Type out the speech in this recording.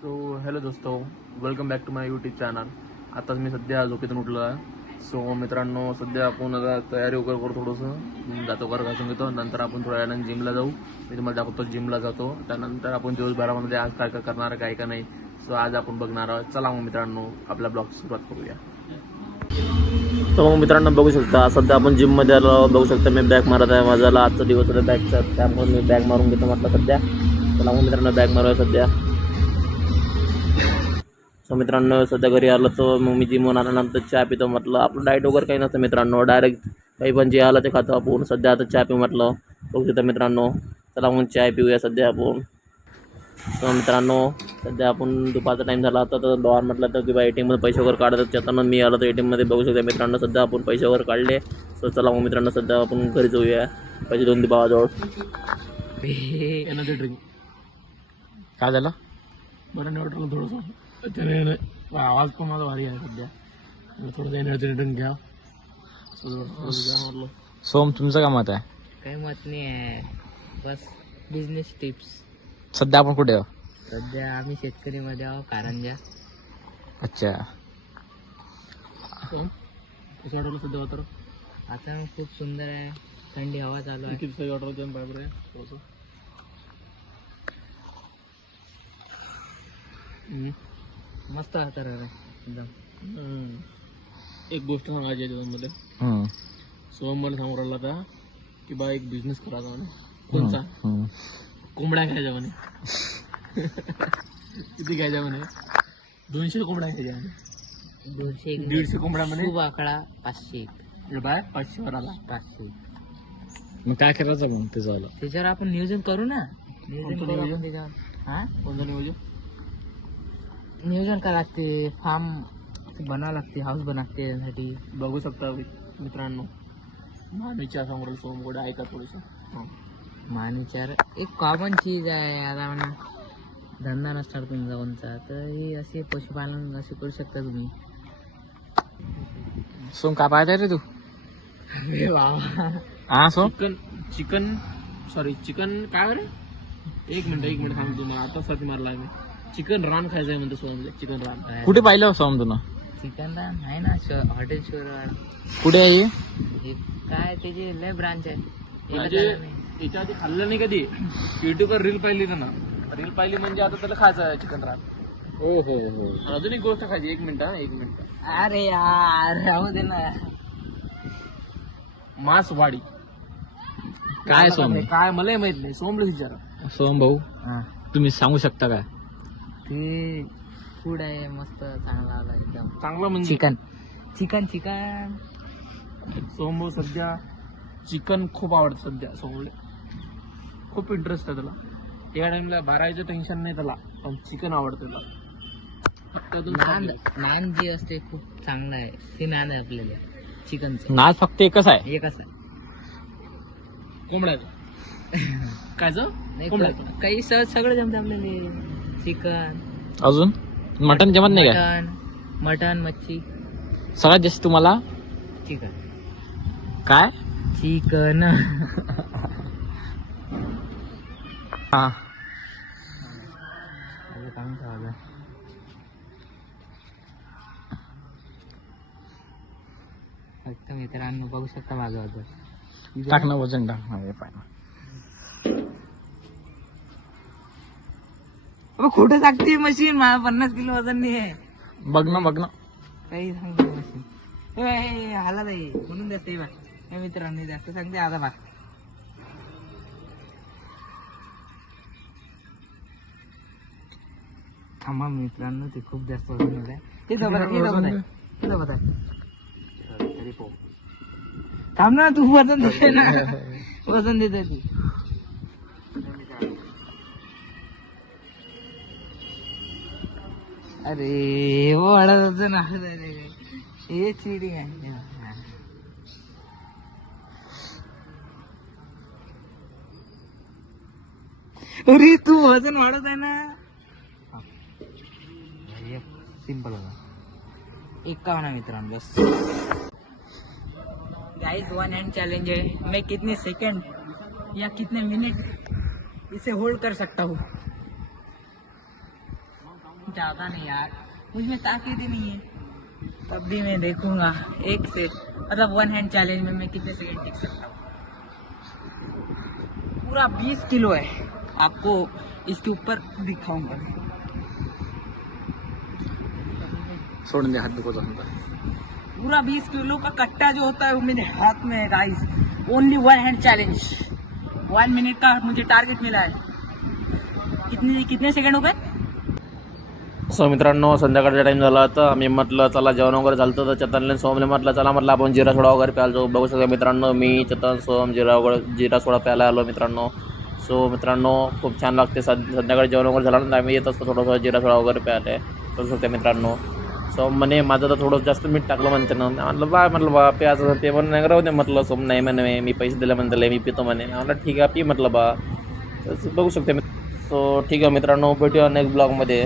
So hello दोस्तो, welcome back to my YouTube channel. आताच मी सध्या झोपेतून उठलो आहे. सो मित्रांनो, सध्या आपण आता तयारी वगैरे करू, थोडंसं जातो, घर घासून घेतो. नंतर आपण थोड्या वेळानं जिमला जाऊ. मी तुम्हाला दाखवतो जिमला जातो. त्यानंतर आपण दिवसभरामध्ये आज काय काय करणार काय का नाही, सो आज आपण बघणार आहोत. चला मग मित्रांनो, आपल्या ब्लॉग सुरुवात करूया. तर मग मित्रांनो बघू शकता, सध्या आपण जिममध्ये आलो. बघू शकता मी बॅग मारत आहे. माझ्याला आजचा दिवस होता बॅगचा, त्यामुळे मी बॅग मारून घेतो म्हटलं सध्या. चला मग मित्रांनो बॅग मारूया सध्या. सो मित्रांनो सध्या घरी आलो, तर मग मी जिमवरून आल्यानंतर चहा पितो म्हटलं. आपलं डाएट वगैरे काही नसतं मित्रांनो, डायरेक्ट काही पण जे आलं ते खातो आपण. सध्या आता चहा पिऊ म्हटलं. बघू शकता मित्रांनो, चला मग चहा पिऊया सध्या आपण. सो मित्रांनो सध्या आपण दुपारचा टाईम झाला होता, तर डॉन म्हटलं तर किंवा ATMमध्ये पैसे वगैरे काढत त्याच्यानं मी आलो तर ATMमध्ये बघू शकता मित्रांनो. सध्या आपण पैसे वगैरे काढले. सो चला मग मित्रांनो सध्या आपण घरी जाऊया. पैसे देऊन दे भावाजवळ. एनर्जी ड्रिंक काय झालं बरं नाही वाटलं थोडंसं, त्याने आवाज पण माझा भारी आहे सध्या. थोडंसं एनर्जी ड्रिंक घ्या. सोम, तुमचं काय मत आहे? काही मत नाही आहे, बस बिझनेस टिप्स. सध्या आपण कुठे आहो? सध्या आम्ही शेतकरीमध्ये आहो, कारंजा. अच्छा, कसं वाटलं सध्या वातावरण? आता खूप सुंदर आहे, थंडी हवा चालू आहे. किती सही वाटलं बरोबर आहे थोडंसं. मस्त वातावरण आहे एकदम. एक गोष्ट सांगायची आहे त्याच्यामध्ये. सोहम मला सांगू राहिला होता की बा एक बिझनेस करायचा म्हणे. कोणचा? कोंबड्या घ्यायच्या म्हणे. किती घ्यायच्या म्हणे? 200 कोंबड्या घ्यायच्या म्हणे. 150 कोंबड्या म्हणे. खूप आकडा 500. बाय 500 वर आला. 500. मग काय करायचं मग ते झालं? त्याच्यावर आपण नियोजन करू ना. नियोजन करू आपण त्याच्यावर. हा, कोणतं नियोजन? नियोजन करावं लागते, फार्म बनावं लागते, हाऊस बनावते त्यासाठी. बघू शकता मित्रांनो, विचार सांगू राहिलो सोहम गोडे, ऐका थोडंसं. मानविचार एक कॉमन चीज आहे. आता म्हणा धंदा नसणार तुमचा कोणचा, तर हे असे पशुपालन असे करू शकता तुम्ही. सोम काय पाहताय रे तू? हा सोम, चिकन काय बरं? एक मिनिट सांगतो ना, आता सर्च मारला मी. चिकन रान खायचं आहे म्हणतो सोहमला. चिकन रान कुठे पाहिलं सोम तुला? चिकन रान आहे ना, हॉटेल शोर. कुठे आहे? हे काय त्याची लय ब्रांच आहे. म्हणजे याच्या आधी खाल्लं नाही कधी. युट्यूबवर रील पाहिली ना, रील पाहिली म्हणजे आता त्याला खायचं आहे चिकन रान. हो हो हो. अजून एक गोष्ट खायची. एक मिनिट. अरे यार राहू दे ना. मांसवाडी काय सोम? काय मलाही माहित नाही, सोमला विचारा. सोम भाऊ, तुम्ही सांगू शकता काय? ते फूड आहे मस्त, चांगला आला एकदम. चांगलं म्हणजे चिकन सोम भाऊ सध्या चिकन खूप आवडतं सध्या. सोमला खूप इंटरेस्ट आहे त्याला. एका टाइमला बारायचं टेन्शन नाही त्याला, पण चिकन आवडतं त्याला. नान जी असते खूप चांगलं आहे ते. नान आहे आपल्याला चिकनचं. नाच फक्त एकच आहे. एकच आहे. कोंबड्याचं कायचं? नाही कोंबड्याचं. काही सगळं जमतं आपल्याला. चिकन, अजून मटन जमत नाही काय? मटन, मच्छी. सगळ्यात जास्त तुम्हाला चिकन. काय? चिकन. हा, फक्त मित्रांनो बघू शकता माझं वजन. टाकणं वजन टाकणं पाय. खोटं सांगते मशीन. मला 50 किलो वजन नाही आहे. बघ ना काही सांगते मशीन. हाला नाही म्हणून जास्त बा. मित्रांनो जास्त सांगते आता बा. थांबा मित्रांनो, ते खूप जास्त वजन होत आहे. हे दाबत आहे. तरी पो थांब ना, तू वजन देते ना. वजन देते तू. अरे वाढत वजन आहे. हे चिडिंग आहे. अरे तू वजन वाढत आहे ना. सिंपल होता. 51 मित्रांनो बस. गाइस 1 हैंड चैलेंज है. मैं कितने सेकंड या कितने मिनट इसे होल्ड कर सकता हूँ. ज्यादा नहीं यार, मुझ में ताकत ही नहीं है। तब भी मैं देखूंगा एक से मतलब 1 हैंड चैलेंज में मैं कितने सेकंड टिक सकता हूँ। पूरा 20 किलो है, आपको इसके ऊपर दिखाऊंगा। सोडून दे हात दुखत होता. पूरा 20 किलो का कट्टा जो होता है वो मेरे हाथ में है guys. Only 1 hand challenge, 1 minute का मुझे टारगेट मिला है। कितने सेकंड हो गए? सो मित्रांनो, संध्याकाळचा टाइम झाला होता. आम्ही म्हटलं चला जेवण वगैरे झालं तर चेतनने सोमने म्हटलं चला म्हटलं आपण जिरा सोडा वगैरे प्यायला जाऊ. बघू शकता मित्रांनो, मी चेतन सोम जिरा सोडा प्यायला आलो मित्रांनो. सो मित्रांनो खूप छान लागते. संध्याकाळी जेवण वगैरे झाल्यानंतर आम्ही येत असतो थोडंसं जिरा सोडा वगैरे प्यायला. बघू शकता मित्रांनो. सो म्हणे माझं तर थोडं जास्त मीठ टाकलं म्हणते ना. म्हटलं बा प्यायचं ते पण नाही राहू दे म्हटलं. सोम नाही म्हणे मी पैसे दिले म्हणते मी पितो म्हणे. म्हटलं ठीक आहे पी म्हटलं बा. बघू शकते. सो ठीक आहे मित्रांनो, भेटूया नेक्स्ट ब्लॉगमध्ये.